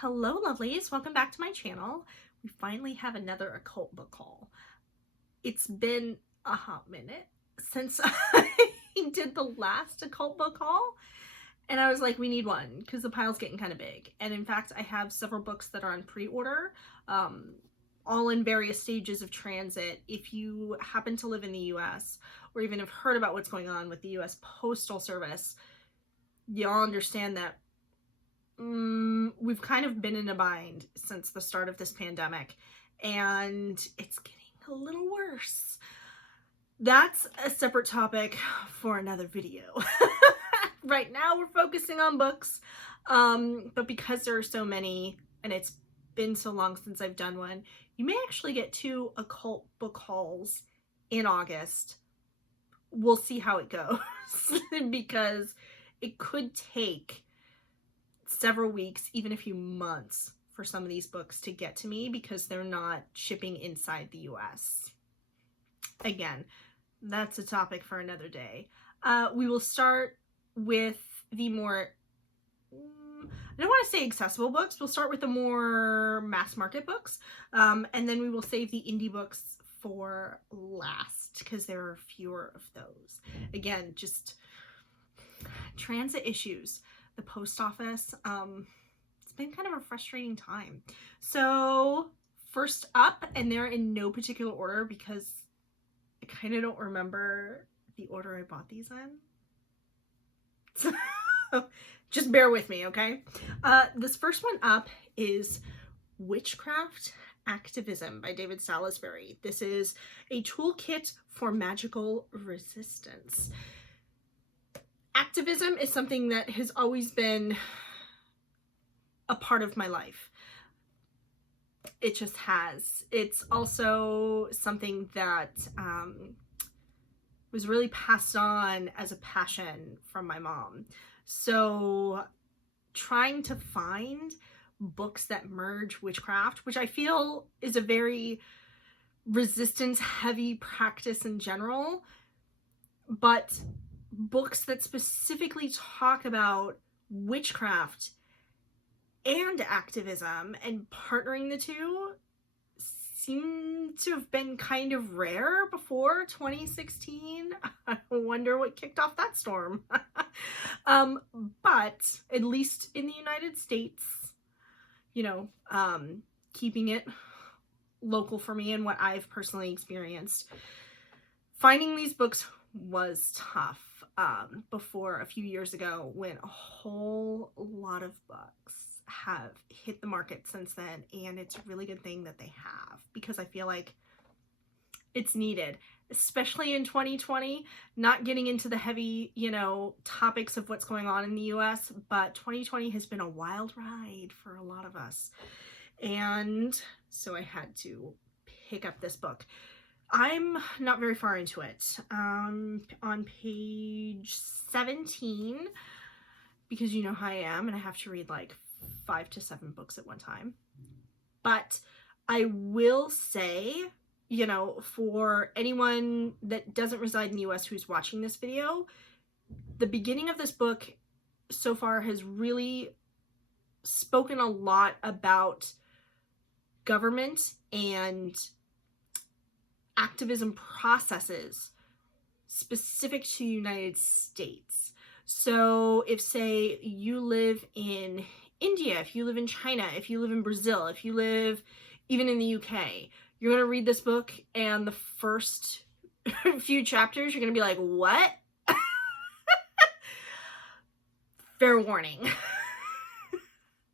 Hello lovelies, welcome back to my channel. We finally have another occult book haul. It's been a hot minute since I did the last occult book haul, and I was like, we need one because the pile's getting kind of big. And in fact, I have several books that are on pre-order, all in various stages of transit. If you happen to live in the US or even have heard about what's going on with the US Postal Service, y'all understand that we've kind of been in a bind since the start of this pandemic, and it's getting a little worse. That's a separate topic for another video. Right now we're focusing on books, but because there are so many and it's been so long since I've done one, you may actually get 2 occult book hauls in August. We'll see how it goes because it could take several weeks, even a few months, for some of these books to get to me because they're not shipping inside the US. Again, that's a topic for another day. We will start with the more, I don't want to say accessible books. We'll start with the more mass market books, and then we will save the indie books for last because there are fewer of those. Again, just transit issues. The post office, it's been kind of a frustrating time. So first up, and they're in no particular order because I kind of don't remember the order I bought these in. So just bear with me, okay? This first one up is Witchcraft Activism by David Salisbury. This is a toolkit for magical resistance. Activism is something that has always been a part of my life. It just has. It's also something that was really passed on as a passion from my mom. So trying to find books that merge witchcraft, which I feel is a very resistance-heavy practice in general, but books that specifically talk about witchcraft and activism and partnering the two seem to have been kind of rare before 2016. I wonder what kicked off that storm. But at least in the United States, you know, keeping it local for me and what I've personally experienced, finding these books was tough. Before a few years ago, when a whole lot of books have hit the market since then, and it's a really good thing that they have because I feel like it's needed, especially in 2020, not getting into the heavy, you know, topics of what's going on in the US, but 2020 has been a wild ride for a lot of us, and so I had to pick up this book. I'm not very far into it. On page 17, because you know how I am and I have to read like 5 to 7 books at one time. But I will say, you know, for anyone that doesn't reside in the US who's watching this video, the beginning of this book so far has really spoken a lot about government and activism processes specific to the United States. So if, say, you live in India, if you live in China, if you live in Brazil, if you live even in the UK, you're going to read this book and the first few chapters, you're going to be like, what? Fair warning.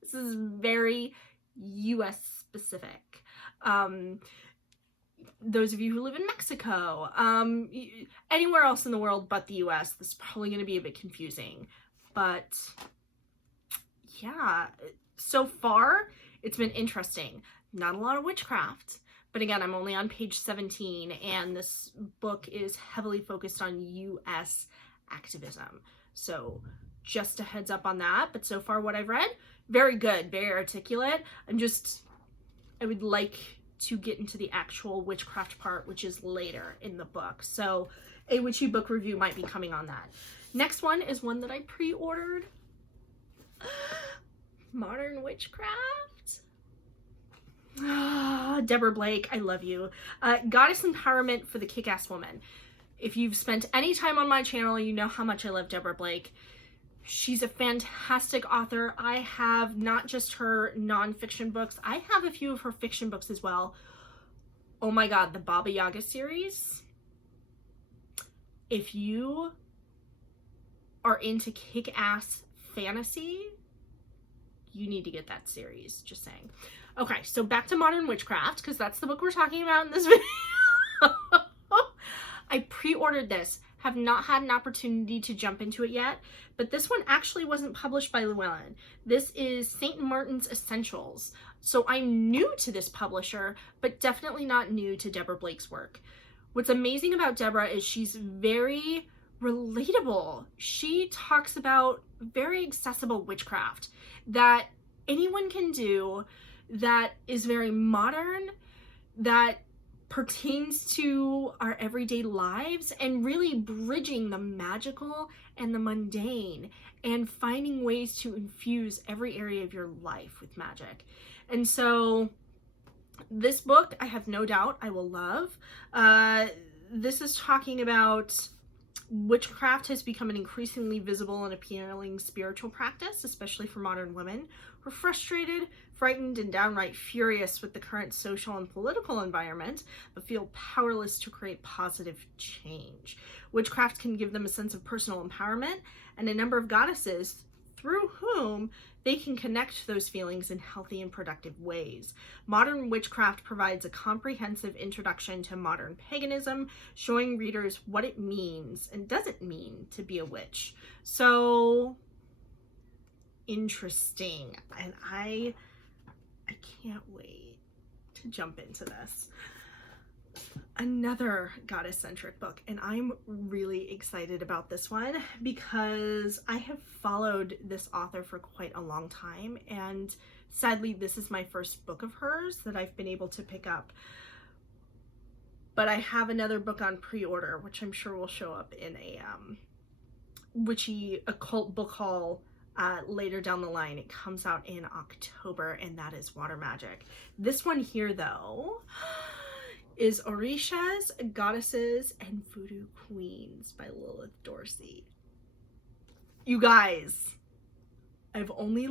This is very US specific. Those of you who live in Mexico, anywhere else in the world but the US, this is probably going to be a bit confusing. But yeah, so far it's been interesting. Not a lot of witchcraft, but again, I'm only on page 17, and this book is heavily focused on US activism. So just a heads up on that. But so far what I've read, very good, very articulate. I would like to get into the actual witchcraft part, which is later in the book. So a witchy book review might be coming on that. Next one is one that I pre-ordered. Modern witchcraft. Deborah Blake, I love you. Goddess empowerment for the kick-ass woman. If you've spent any time on my channel, you know how much I love Deborah Blake. She's a fantastic author. I have not just her nonfiction books, I have a few of her fiction books as well. Oh my god, the Baba Yaga series. If you are into kick-ass fantasy, you need to get that series, just saying. Okay, so back to modern witchcraft, because that's the book we're talking about in this video. I pre-ordered this, have not had an opportunity to jump into it yet, but this one actually wasn't published by Llewellyn. This is St. Martin's Essentials. So I'm new to this publisher, but definitely not new to Deborah Blake's work. What's amazing about Deborah is she's very relatable. She talks about very accessible witchcraft that anyone can do, that is very modern, that pertains to our everyday lives, and really bridging the magical and the mundane and finding ways to infuse every area of your life with magic. And so this book, I have no doubt I will love. This is talking about witchcraft has become an increasingly visible and appealing spiritual practice, especially for modern women who are frustrated, frightened, and downright furious with the current social and political environment, but feel powerless to create positive change. Witchcraft can give them a sense of personal empowerment and a number of goddesses through whom they can connect those feelings in healthy and productive ways. Modern witchcraft provides a comprehensive introduction to modern paganism, showing readers what it means and doesn't mean to be a witch. So interesting, and I can't wait to jump into this. Another goddess-centric book, and I'm really excited about this one because I have followed this author for quite a long time, and sadly this is my first book of hers that I've been able to pick up. But I have another book on pre-order, which I'm sure will show up in a witchy occult book haul later down the line. It comes out in October, and that is Water Magic. This one here, though, is Orishas, Goddesses, and Voodoo Queens by Lilith Dorsey. You guys, I've only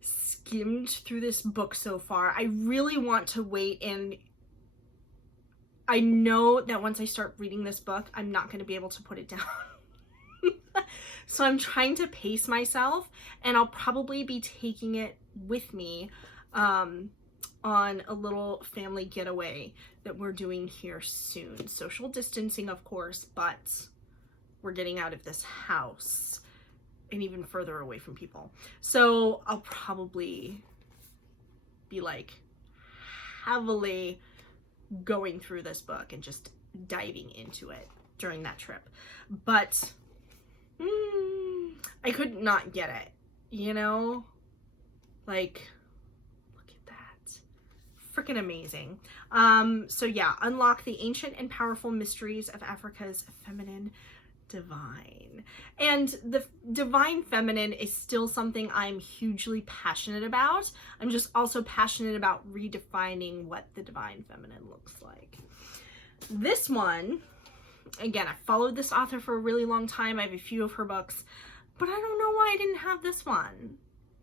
skimmed through this book so far. I really want to wait, and I know that once I start reading this book, I'm not going to be able to put it down. So I'm trying to pace myself, and I'll probably be taking it with me on a little family getaway that we're doing here soon. Social distancing, of course, but we're getting out of this house and even further away from people. So I'll probably be heavily going through this book and just diving into it during that trip. But I could not get it, you know? Look at that. Freaking amazing. So yeah, unlock the ancient and powerful mysteries of Africa's feminine divine. And the divine feminine is still something I'm hugely passionate about. I'm just also passionate about redefining what the divine feminine looks like. This one, again, I followed this author for a really long time. I have a few of her books, but I don't know why I didn't have this one.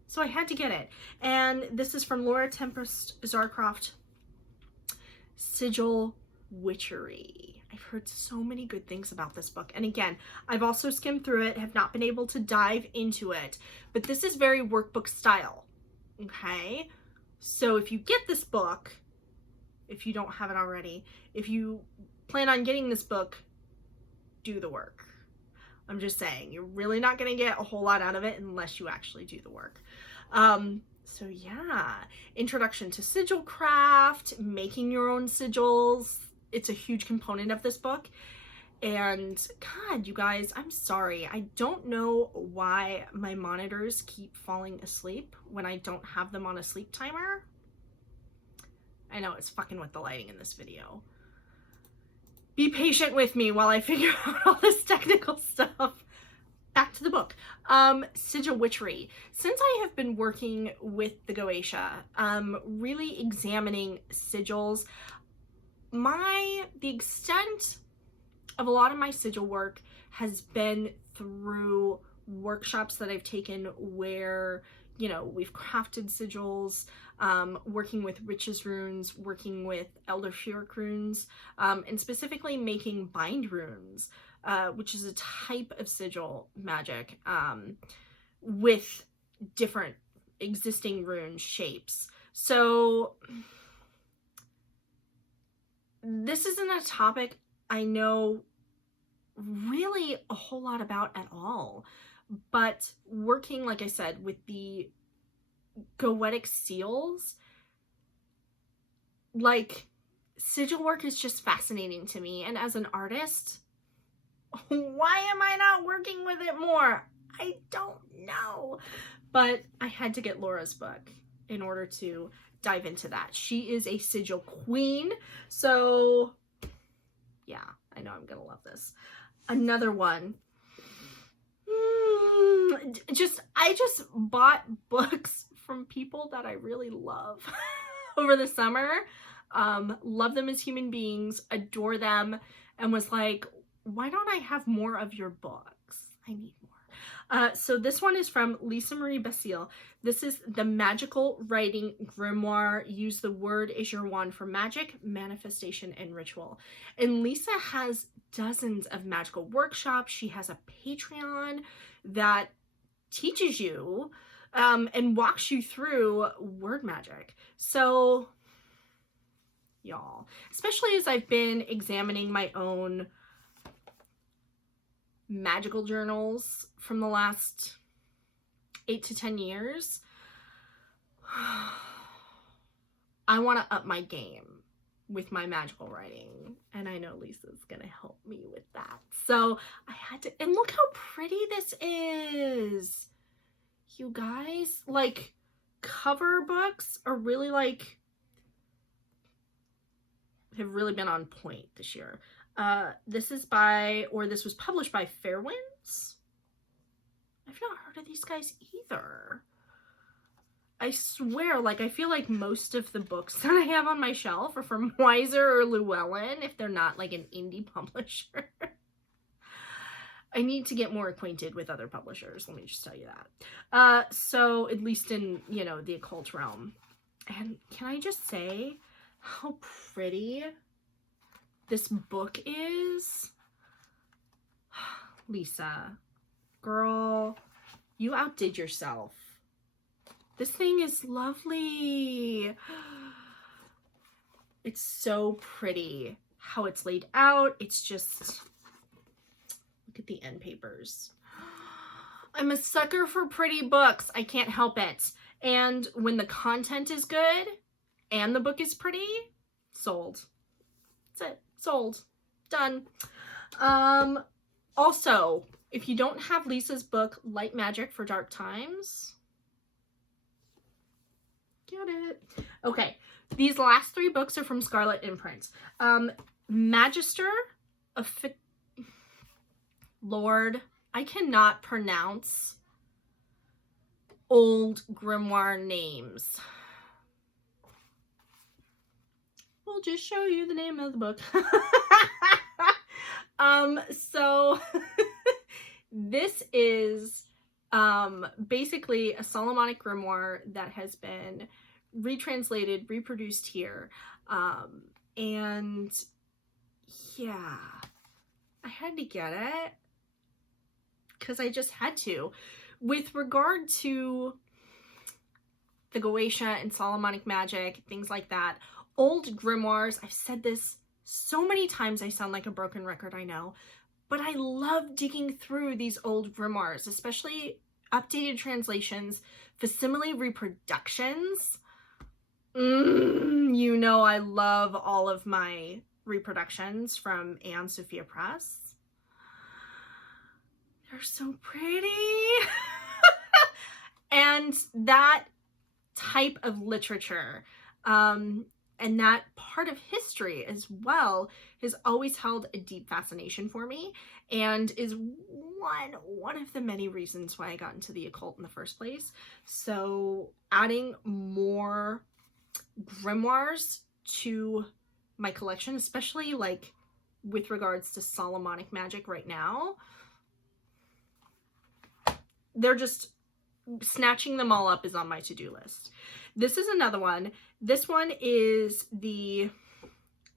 So I had to get it. And this is from Laura Tempest Zarcroft, Sigil Witchery. I've heard so many good things about this book. And again, I've also skimmed through it, have not been able to dive into it, but this is very workbook style, okay? So if you get this book, if you don't have it already, if you plan on getting this book, do the work. I'm just saying, you're really not going to get a whole lot out of it unless you actually do the work. So yeah, introduction to sigil craft, making your own sigils. It's a huge component of this book. And God, you guys, I'm sorry. I don't know why my monitors keep falling asleep when I don't have them on a sleep timer. I know it's fucking with the lighting in this video. Be patient with me while I figure out all this technical stuff. back to the book. Sigil Witchery. Since I have been working with the Goetia, really examining sigils, the extent of a lot of my sigil work has been through workshops that I've taken where, you know, we've crafted sigils, working with witches runes, working with elder Furik runes, and specifically making bind runes, which is a type of sigil magic, with different existing rune shapes. So this isn't a topic I know really a whole lot about at all, but working, like I said, with the Goetic seals, like, sigil work is just fascinating to me, and as an artist, why am I not working with it more? I don't know, but I had to get Laura's book in order to dive into that. She is a sigil queen, so yeah, I know I'm gonna love this. Another one. I just bought books from people that I really love over the summer. Love them as human beings, adore them, and was like, why don't I have more of your books? I need more. So this one is from Lisa Marie Basile. This is the Magical Writing Grimoire. Use the word as your wand for magic, manifestation, and ritual. And Lisa has dozens of magical workshops. She has a Patreon that teaches you and walks you through word magic. So, y'all, especially as I've been examining my own magical journals from the last 8 to 10 years, I want to up my game with my magical writing, and I know Lisa's gonna help me with that. So I had to, and look how pretty this is, you guys. Like, cover books are really like, have really been on point this year. This is by, or this was published by Fairwinds. I've not heard of these guys either. I swear, like, I feel like most of the books that I have on my shelf are from Weiser or Llewellyn, if they're not like an indie publisher. I need to get more acquainted with other publishers, let me just tell you that. So, at least in, you know, the occult realm. And can I just say how pretty this book is? Lisa, girl, you outdid yourself. This thing is lovely. It's so pretty how it's laid out. It's just, look at the end papers. I'm a sucker for pretty books. I can't help it. And when the content is good and the book is pretty, sold. That's it. Sold. Done. Also, if you don't have Lisa's book, Light Magic for Dark Times, get it. Okay, these last 3 books are from Scarlet Imprint. Magister of Lord, I cannot pronounce old grimoire names. We'll just show you the name of the book. So this is basically a Solomonic Grimoire that has been retranslated, reproduced here. And yeah, I had to get it because I just had to. With regard to the Goetia and Solomonic magic, things like that, old grimoires, I've said this so many times, I sound like a broken record, I know, but I love digging through these old grimoires, especially updated translations, facsimile reproductions. You know I love all of my reproductions from Anne Sophia Press. They're so pretty. And that type of literature, And that part of history as well has always held a deep fascination for me, and is one of the many reasons why I got into the occult in the first place. So adding more grimoires to my collection, especially like with regards to Solomonic magic right now, they're just snatching them all up is on my to-do list. This is another one. This one is the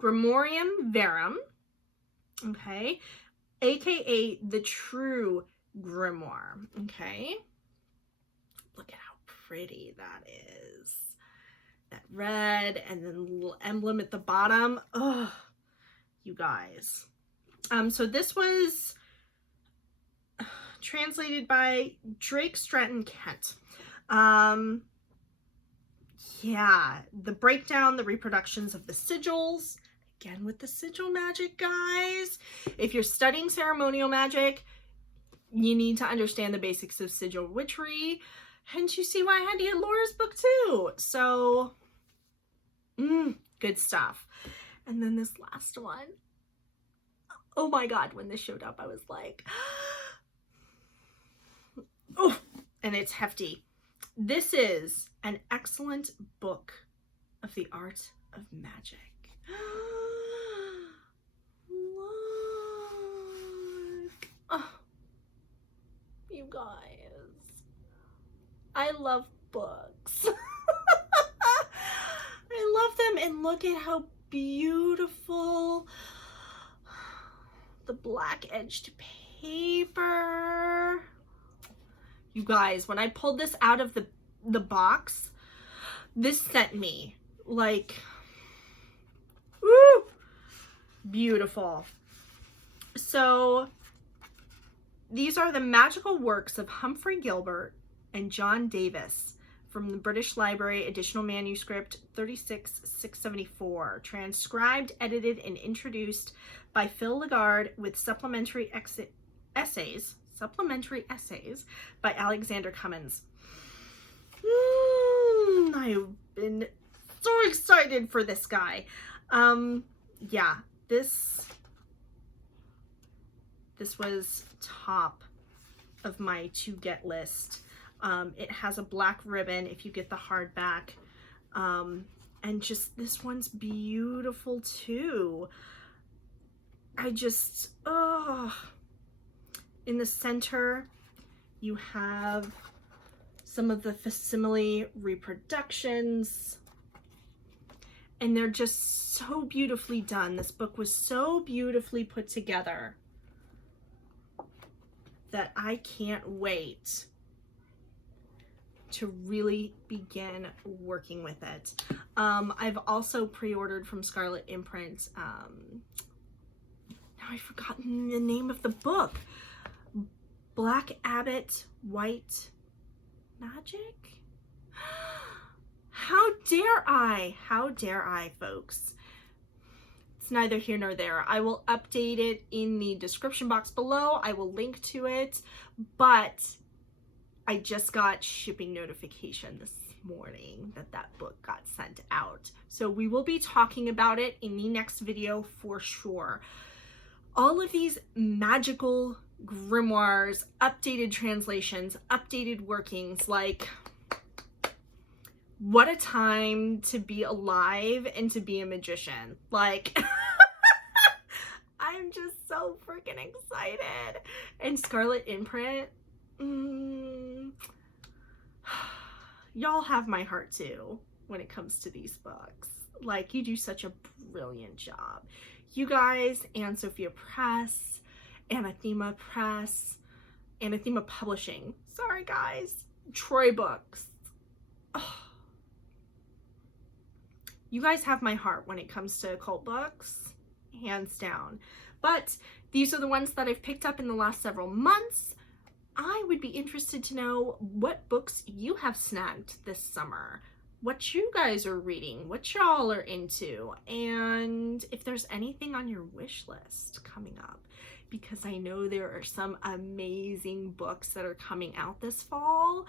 Grimorium Verum, okay, aka the True Grimoire, okay. Look at how pretty that is. That red and then the little emblem at the bottom. Oh, you guys. So this was translated by Drake Stratton Kent. Yeah, the breakdown, the reproductions of the sigils, again with the sigil magic, guys. If you're studying ceremonial magic, you need to understand the basics of sigil witchery. And you see why I had to get Laura's book too. So, good stuff. And then this last one. Oh my God, when this showed up, I was like, oh, and it's hefty. This is an excellent book of the art of magic. Look. Oh, you guys. I love books. I love them, and look at how beautiful the black edged paper. You guys, when I pulled this out of the box, this sent me like, woo, beautiful. So these are the magical works of Humphrey Gilbert and John Davis from the British Library, additional manuscript 36674, transcribed, edited, and introduced by Phil Lagarde with supplementary essays by Alexander Cummins. I've been so excited for this guy. Yeah, this was top of my to get list. It has a black ribbon if you get the hardback, and just this one's beautiful too. I just, oh. In the center, you have some of the facsimile reproductions, and they're just so beautifully done. This book was so beautifully put together that I can't wait to really begin working with it. I've also pre-ordered from Scarlet Imprint. Now I've forgotten the name of the book. Black Abbot White Magic? How dare I? How dare I, folks? It's neither here nor there. I will update it in the description box below. I will link to it, but I just got shipping notification this morning that that book got sent out. So we will be talking about it in the next video for sure. All of these magical grimoires, updated translations, updated workings, like, what a time to be alive and to be a magician. Like, I'm just so freaking excited. And Scarlet Imprint, y'all have my heart too when it comes to these books. Like, you do such a brilliant job. You guys, and Sophia Press, Anathema Press, Anathema Publishing. Sorry guys. Troy Books. Oh. You guys have my heart when it comes to occult books, hands down. But these are the ones that I've picked up in the last several months. I would be interested to know what books you have snagged this summer, what you guys are reading, what y'all are into, and if there's anything on your wish list coming up, because I know there are some amazing books that are coming out this fall.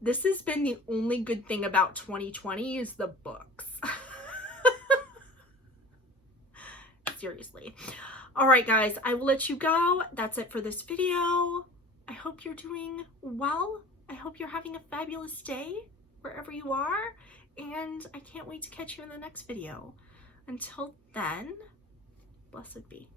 This has been the only good thing about 2020 is the books. Seriously. All right, guys, I will let you go. That's it for this video. I hope you're doing well. I hope you're having a fabulous day wherever you are. And I can't wait to catch you in the next video. Until then, blessed be.